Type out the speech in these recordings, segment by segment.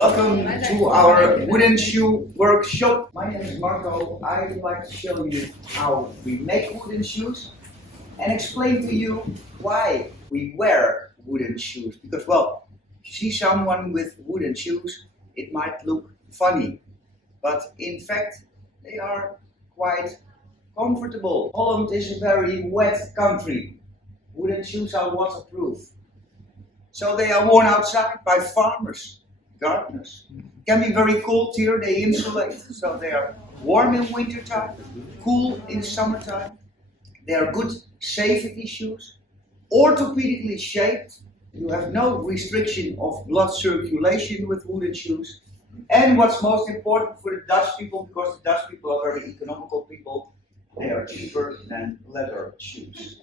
Welcome to our wooden shoe workshop. My name is Marco. I would like to show you how we make wooden shoes and explain to you why we wear wooden shoes. Because, well, if you see someone with wooden shoes, it might look funny. But in fact, they are quite comfortable. Holland is a very wet country. Wooden shoes are waterproof. So they are worn outside by farmers. Gardeners. Can be very cold here, they insulate, so they are warm in winter time, cool in summertime. They are good safety shoes, orthopedically shaped. You have no restriction of blood circulation with wooden shoes. And what's most important for the Dutch people, because the Dutch people are very economical people, they are cheaper than leather shoes.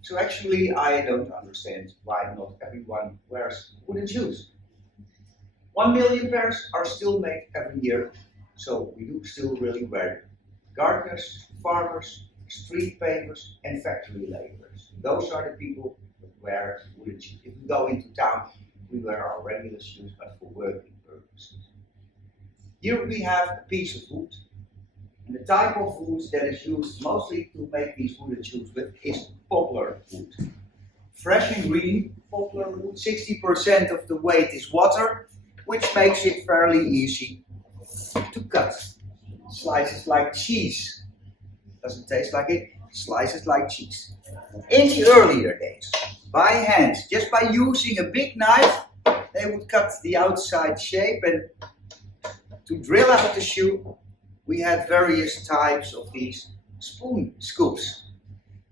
So actually I don't understand why not everyone wears wooden shoes. 1 million pairs are still made every year, so we do still really wear them. Gardeners, farmers, street pavers, and factory laborers. Those are the people that wear wooden shoes. If we go into town, we wear our regular shoes, but for working purposes. Here we have a piece of wood, and the type of wood that is used mostly to make these wooden shoes with is poplar wood. Fresh and green poplar wood, 60% of the weight is water, which makes it fairly easy to cut. Slices like cheese. Doesn't taste like it, slices like cheese. In the earlier days, by hand, just by using a big knife, they would cut the outside shape, and to drill out the shoe, we had various types of these spoon scoops.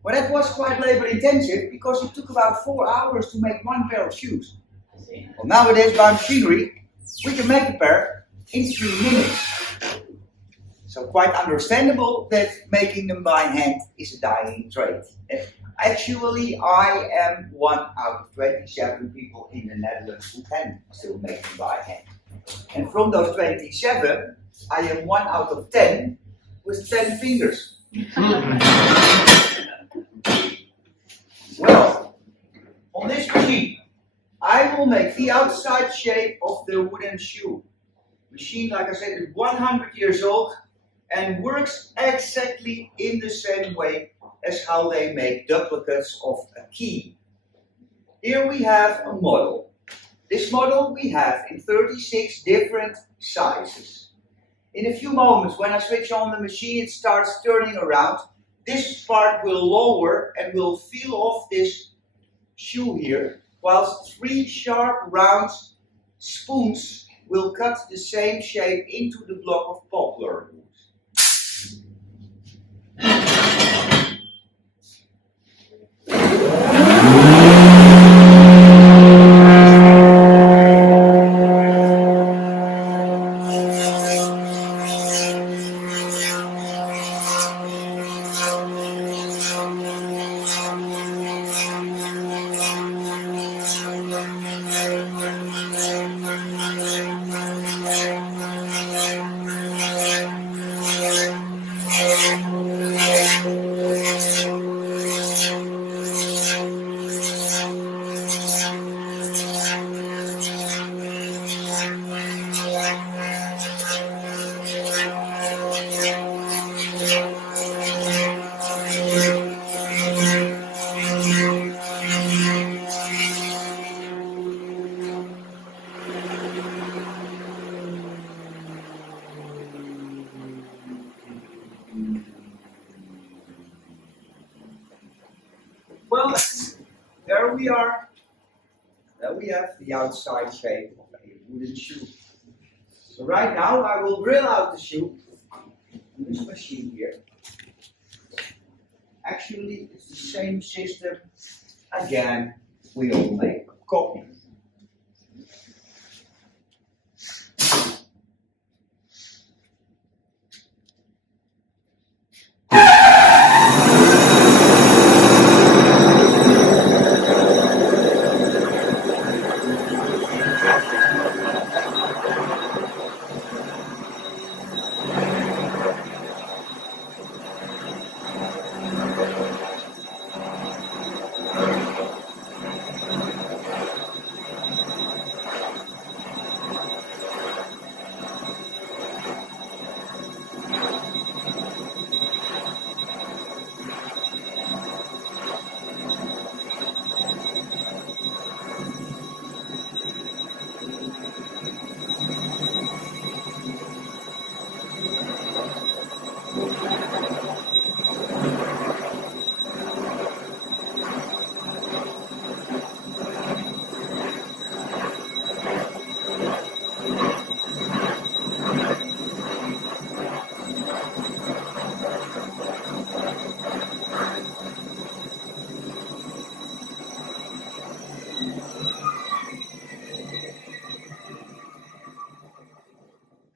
Well, that was quite labor intensive because it took about 4 hours to make one pair of shoes. Well, nowadays by machinery, we can make a pair in 3 minutes. So quite understandable that making them by hand is a dying trade. Actually, I am 1 out of 27 people in the Netherlands who can still make them by hand. And from those 27, I am 1 out of 10 with 10 fingers. Well, on this machine, I will make the outside shape of the wooden shoe. Machine, like I said, is 100 years old and works exactly in the same way as how they make duplicates of a key. Here we have a model. This model we have in 36 different sizes. In a few moments, when I switch on the machine, it starts turning around. This part will lower and will feel off this shoe here, whilst 3 sharp round spoons will cut the same shape into the block of poplar wood. Well, there we are. There we have the outside shape of a wooden shoe. So right now I will drill out the shoe on this machine here. Actually, it's the same system. Again, we will make a copy.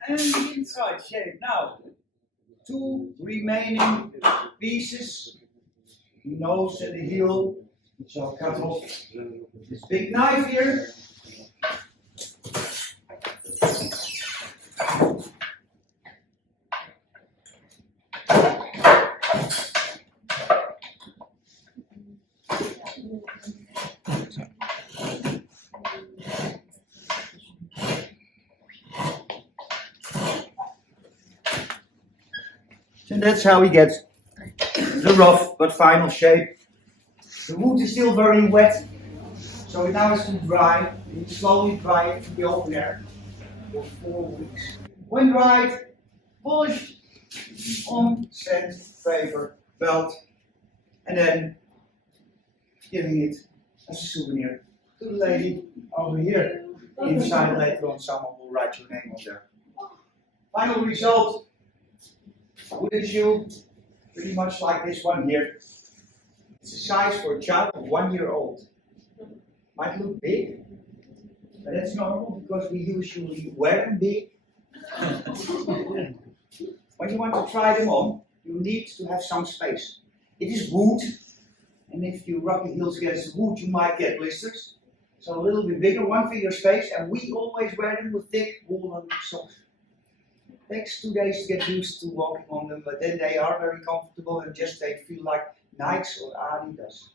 And the inside shape. Now, two remaining pieces, the nose and the heel, which I'll cut off with this big knife here. And that's how we get the rough but final shape. The wood is still very wet, so it now has to dry. You slowly dry it to be open air for 4 weeks. When dried, polish on sand, paper, belt, and then giving it as a souvenir to the lady over here. Inside later on, someone will write your name on there. Final result. Wooden shoe, pretty much like this one here. It's a size for a child of 1 year old. Might look big, but that's normal because we usually wear them big. When you want to try them on, you need to have some space. It is wood, and if you rub your heels against the wood, you might get blisters. So a little bit bigger, 1 finger space, and we always wear them with thick woolen socks. Takes 2 days to get used to walking on them, but then they are very comfortable and just they feel like Nikes or Adidas.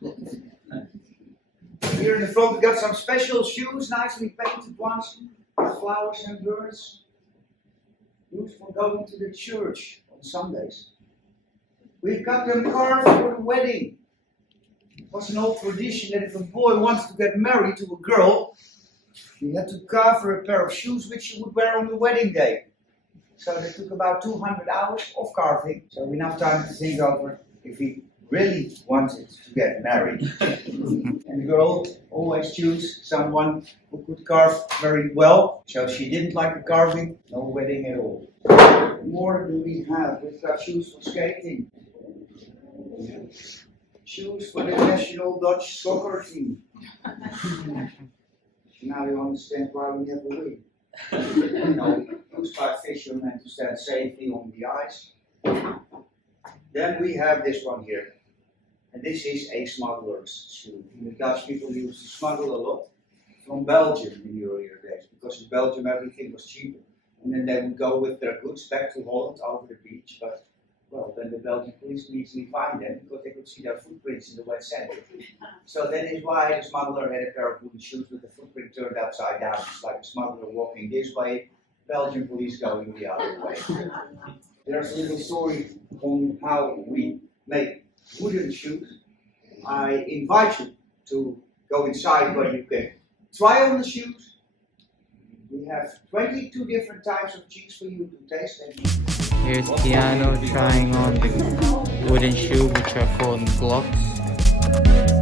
Here in the front we got some special shoes, nicely painted ones, with flowers and birds. Used for going to the church on Sundays. We've got them carved for the wedding. It was an old tradition that if a boy wants to get married to a girl, he had to carve her a pair of shoes which she would wear on the wedding day. So that took about 200 hours of carving. So enough time to think over if he really wanted to get married. And the girl always chose someone who could carve very well. So she didn't like the carving, no wedding at all. What more do we have? We've got shoes for skating. Shoes for the national Dutch soccer team. Now you understand why we never win. Used by fishermen to stand safely on the ice. Then we have this one here. And this is a smuggler's shoe. The Dutch people used to smuggle a lot from Belgium in the earlier days. Because in Belgium everything was cheaper. And then they would go with their goods back to Holland over the beach. But, well, then the Belgian police could easily find them because they could see their footprints in the wet sand. So that is why the smuggler had a pair of wooden shoes with the footprint turned upside down. It's like a smuggler walking this way, Belgian police going the other way. There's a little story on how we make wooden shoes. I invite you to go inside where you can try on the shoes. We have 22 different types of cheese for you to taste. Here's Piano trying on the wooden shoe which are called Clogs.